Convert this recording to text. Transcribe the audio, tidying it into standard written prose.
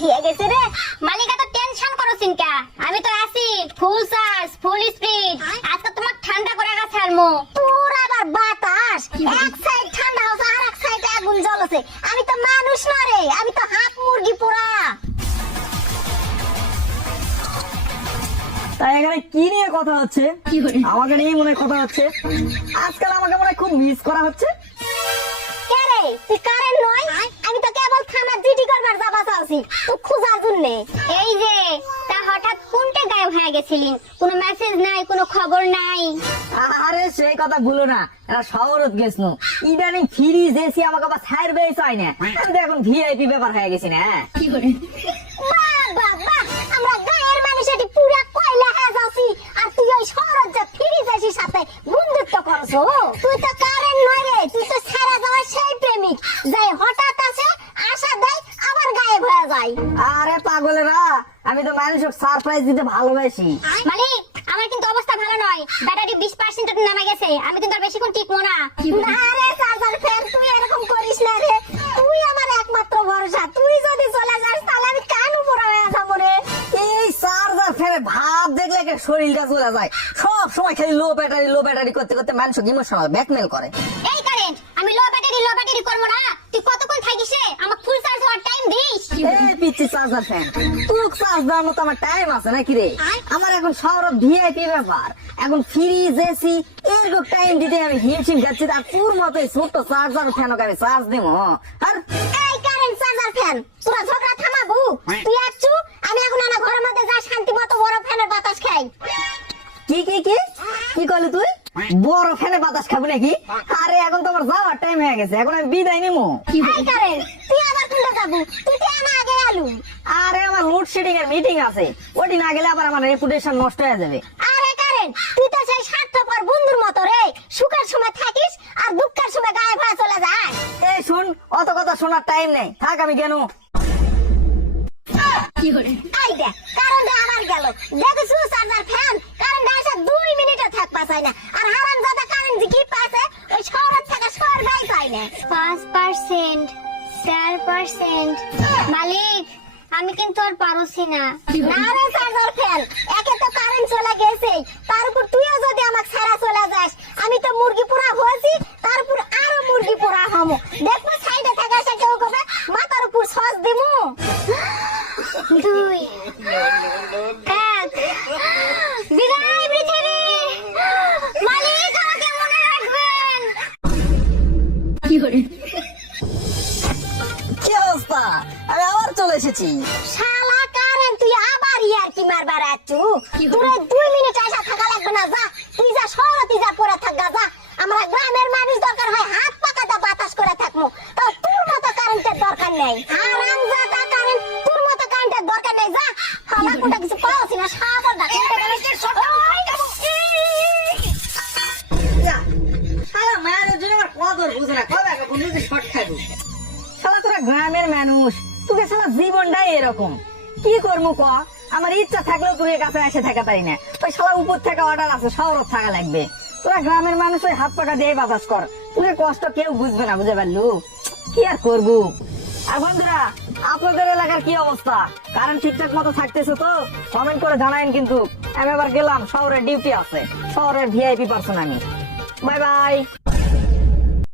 ঠিক গেছে রে। মালিক এত টেনশন করো চিন্তা, আমি তো আছি ফুল চার্জ ফুল স্পিড। আজকে তোমার ঠান্ডা করে গেছে আলমো। তোর আবার বাতাস, এক সাইড ঠান্ডা হচ্ছে আর এক সাইড আগুন জ্বলছে। আমি তো মানুষ না রে, আমি তো হাত মুরগি পোড়া। তাই এখানে কি নিয়ে কথা হচ্ছে? আমাকে নিয়ে মনে হয় কথা হচ্ছে। আজকাল আমাকে মনে হয় খুব মিস করা হচ্ছে। কে রে তুই? কারেন্ট নয়, আমি তো কেবল থানা জিডি করবার যাবা চাইছি তো খোঁজার জন্য। এই যে তা হঠাৎ কোনটা গায়েব হয়ে গেছিলেন? কোনো মেসেজ নাই, কোনো খবর নাই। আরে সেই কথা ভুলো না, এরা শহরত গেছিল। ইদানিং ফ্রিজ এসি আমাকে আবার ছাড় বেয়ে চাই না। আমি তো এখন ভিআইপি ব্যাপার হয়ে গেছি না। বাহ বাহ বাহ, আমরা গায়ের মানুষ এটি পুরা কয়লা হয়ে যাচ্ছি, আর তুই ওই শহরত যা ফিরে যাইছিস সাথে বন্ধুত্ব করছো। তুই তো কারেন্ট নয় রে, তুই তো সারা যাওয়ার সেই প্রেমিক যাই হঠাৎ আসে আশা দেয় আবার গায়েব হয়ে যায়। আরে পাগলেরা, আমি তো মানুষকে সারপ্রাইজ দিতে ভালোবাসি। মালিক আমার কিন্তু অবস্থা ভালো নয়, ব্যাটারি 20% নামে গেছে, আমি কিন্তু আর বেশিক্ষণ টিকবো না। না রে চার্জার ফ্যান, তুই এরকম করিস না রে, তুই আমার একমাত্র ভরসা। তুই যদি চলে যাস তাহলে আমি কান উপরে হয়ে যাবো রে। এই চার্জার ফেলে ভাব দেখলে একটা শরীরটা চলে যায়। সব সময় খালি লো ব্যাটারি করতে করতে মানুষকে ইমোশনাল ব্ল্যাকমেল করে। এই কারেন্ট, আমি লো ব্যাটারি করবো না। তুই কতক্ষণ থাকিস রে? আমার ফুল চার্জ হওয়ার টাইম দিস। এই পিচ্ছি চার্জার ফ্যান, তুই চার্জ দেওয়ার মতো আমার টাইম আছে নাকি রে? আমার এখন শহর ভিআইপি ব্যাপার, এখন ফ্রিজ এসি এরকম টাইম দিতে আমি হিমশিম যাচ্ছি। আর তোর মতো ছোট্ট চার্জার ফ্যানকে আমি চার্জ দিব? আর এই কারেন্ট চার্জার ফ্যান, তোরা ঝগড়া থামাবো? তুই আসছু, আমি এখন আমার ঘরের মধ্যে যা শান্তি মতো বড় ফ্যানের বাতাস খাই। কি কি কি কি করলি তুই? বড় ফ্যানে বাতাস খাবি নাকি? আরে এখন তো আমার যাওয়ার টাইম হয়ে গেছে, এখন আমি বিদায় নিবো। এই কারেন্ট, তুই আবার কোনটা যাবো? তুই তো আমার আগে আলু। আরে আমার লোডশেডিং এর মিটিং আছে, ওটি না গেলে আবার আমার রেপুটেশন নষ্ট হয়ে যাবে। আরে কারেন্ট, তুই তো সেই স্বার্থপর বন্ধুর মতো রে, সুখের সময় থাকিস আর দুঃখের সময় গায়েব হয়ে চলে যায়। এই শুন, অত কথা শোনার টাইম নেই, থাক আমি কেন। এই দেখ কারেন্ট আবার গেল। দেখিস চার্জার ফ্যান, কারেন্ট এসে 2 মিনিটও থাকবা চাই না। আর হারামজাদা কারেন্ট কি পাইছে ওই শহরের থেকে শহর গাই চাই না। 5%, 4%। মালিক আমি কিন্তু আর পারছি না। না রে চার্জার ফ্যান, একে তো কারেন্ট চলে গেছে, তার উপর তুইও যদি আমাকে ছাড়া চলে যাস, আমি তো মুরগি পোড়া হয়েছি, তার উপর আরো মুরগি পোড়া হমু। দেখবো সাইডে থাকা সে কেউ কবে মাথার উপর সস দিমু। 2, 1, বিদায় পৃথিবী। মালিক আমাকে মনে রাখবেন। কি অবস্থা? আমি আবার চলে এসেছি। শালা কারেন্ট, তুই আবার ইয়ার কি মারবার আছু? তোরে 2 মিনিট আশা থাকা লাগবে না, যা তুই যা শহরে তুই যা পড়ে থাক যা। আমরা গ্রামের মানুষ দরকার হয় হাত পাকাতে বাতাস করে থাকবো, তো তোর মতো কারেন্টের দরকার নেই। হারামজাদা কারেন্ট, তোর মতো কারেন্টের দরকার নেই, যা। হালা কোনটা কিছু পাওছি না, সাদর ডাক। যা, শালা মায়ের জন্য আমার কদর বুঝে না, কবে আগে বন্ধু যে শর্ট খাইবো। শালা তোরা গ্রামের মানুষ, তোকে শালা জীবনটাই এরকম। কি করবো ক? আমার ইচ্ছা থাকলেও তোর কাছে এসে থাকা পারি না। ওই শালা উপর থেকে অর্ডার আছে, শহরত থাকা লাগবে। তোরা গ্রামের মানুষ ওই হাত পাকা দিয়ে বাতাস কর, তোকে কষ্ট কেউ বুঝবে না, বুঝে পারলু? কি আর করবো? আর বন্ধুরা, আপনাদের এলাকার কি অবস্থা? কারেন্ট ঠিকঠাক মতো থাকতেছে তো? কমেন্ট করে জানায়েন কিন্তু। আমি এবার গেলাম, শহরের ডিউটি আছে, শহরের ভিআইপি পারসন আমি। Bye bye.